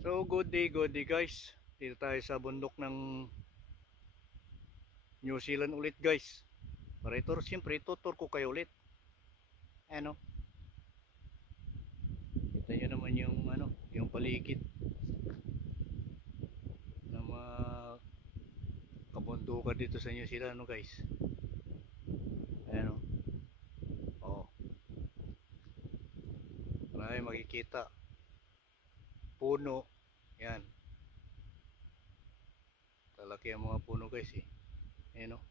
So good day guys. Dito tayo sa bundok ng New Zealand ulit guys. Para ito siyempre tutur ko kayo ulit. Ano? Kita nyo naman yung yung paligid ng mga kabundukan dito sa New Zealand guys. Ano? Oh, marami makikita. Puno. Yan. Talaki ang mga puno guys eh. Ayan o.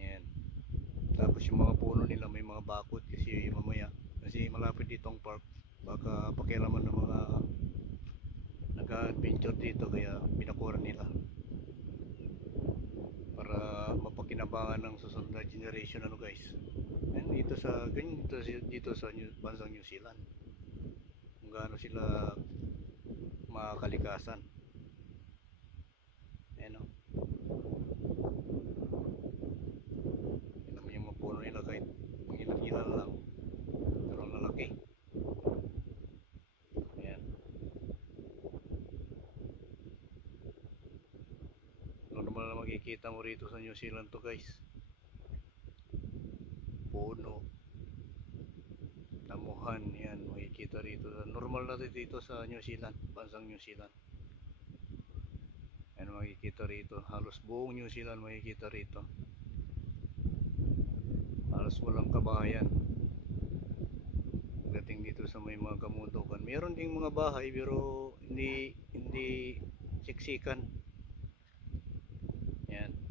Yan. Tapos yung mga puno nila may mga bakod kasi mamaya. Kasi malapit dito ang park. Baka pakialaman ng mga nag-adventure dito kaya binakuran nila para mapakinabangan ng susunod na generation guys. And dito sa ganyan dito sa bansang New Zealand kung gaano sila makakalikasan. Ayan o. Yan naman yung mga puno nila kahit mangilan-ngilan lang pero lalaki. Ayan. Normal na makikita mo rito sa New Zealand to guys. Puno, damuhan, yan makikita rito. Normal na dito sa New Zealand, bansang New Zealand. Yan makikita rito. Halos buong New Zealand makikita rito. Halos walang kabahayan. Pagdating dito sa may mga kamundukan. Meron ding mga bahay pero hindi siksikan. Yan.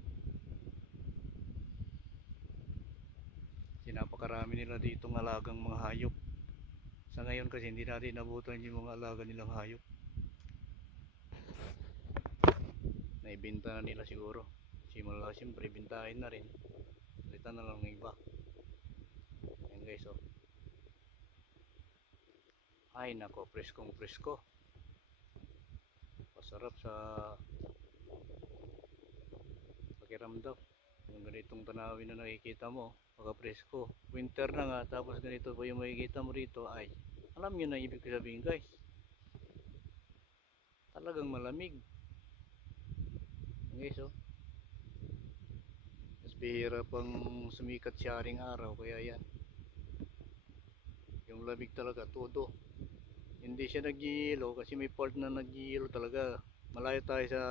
Napakarami nila dito ng alagang mga hayop. Sa ngayon kasi hindi natin nabutan yung mga alaga nilang hayop. Naibenta na nila siguro. Simula siyempre bintahin na rin. Palitan na lang ng iba. Ayan guys oh. Ay nako, preskong presko. Masarap sa pakiramdam. Yung ganitong tanawin na nakikita mo, baka presko. Winter na nga, tapos ganito pa yung makikita mo rito, ay alam nyo na ibig sabihin guys. Talagang malamig. Guys oh. Mas bihira pang sumikat si haring araw, kaya yan. Yung lamig talaga, todo. Hindi siya nagyiyelo kasi may part na nagyiyelo talaga. Malayo tayo sa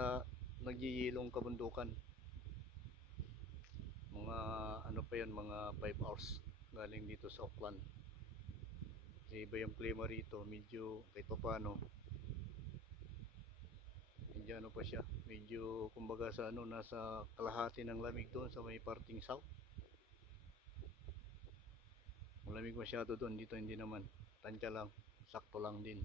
nagyiyelong kabundukan. Mga ano pa yun, mga 5 hours galing dito sa Auckland. Kasi iba yung klima rito, medyo kahit pa paano. Medyo ano pa siya, medyo kumbaga sa ano, nasa kalahati ng lamig doon sa may parting south. Malamig masyado doon, dito hindi naman. Tansya lang, sakto lang din.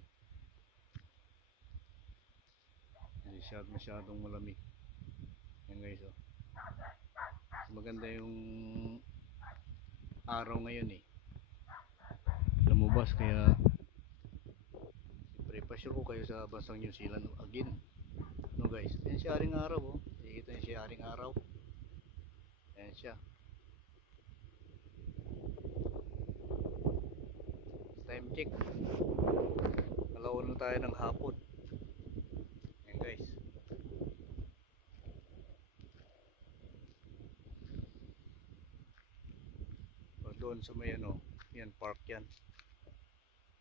Hindi siya masyadong malamig. Yan guys oh. Maganda yung araw ngayon eh. Lumabas kaya siyempre pa-sure ko kayo sa bansang New Zealand again. No guys, yan si haring araw oh. Nakikita niyo si haring araw. Yan siya. Time check. Alaon na tayo ng hapon. Yan guys. So, doon sa may ano, yan park yan.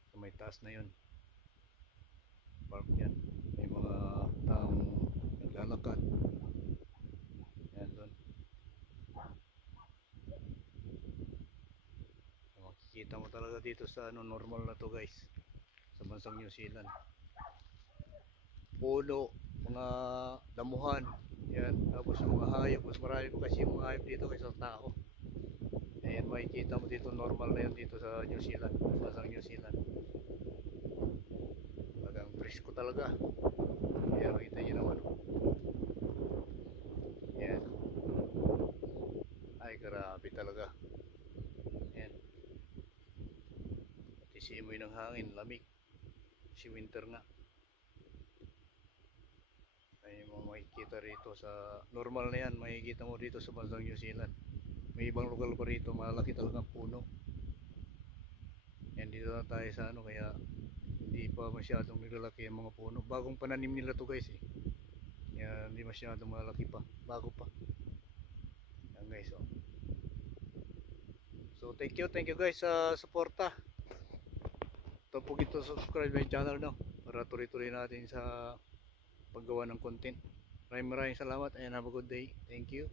Sa may taas na yun. Park yan. May mga taong naglalakad. Yan doon. Makikita mo talaga dito sa ano, normal na to guys. Sa bansang New Zealand. Puno, mga damuhan. Yan. Tapos yung mga hayop. Mas marami pa kasi yung mga hayop dito kaysa tao. Ayan, makikita mo dito, normal na yun dito sa New Zealand, bansang New Zealand. Talagang presko talaga. Ayan, makita nyo naman. Ayan. Ay, grabe talaga. Ayan. Pati si imoy ng hangin, lamig. Si winter nga. Ayan mo makikita rito sa, normal na yan, makikita mo dito sa bansang New Zealand. May ibang lugar pa rito, malaki talagang puno. Yan, dito na tayo sa ano, kaya hindi pa masyadong nilalaki ang mga puno. Bagong pananim nila to guys eh. Kaya hindi masyadong malaki pa. Bago pa. Yan guys oh. So thank you guys sa suporta. Don't forget to subscribe my channel no, para tuloy-tuloy natin sa paggawa ng content. Maraming salamat and have a good day. Thank you.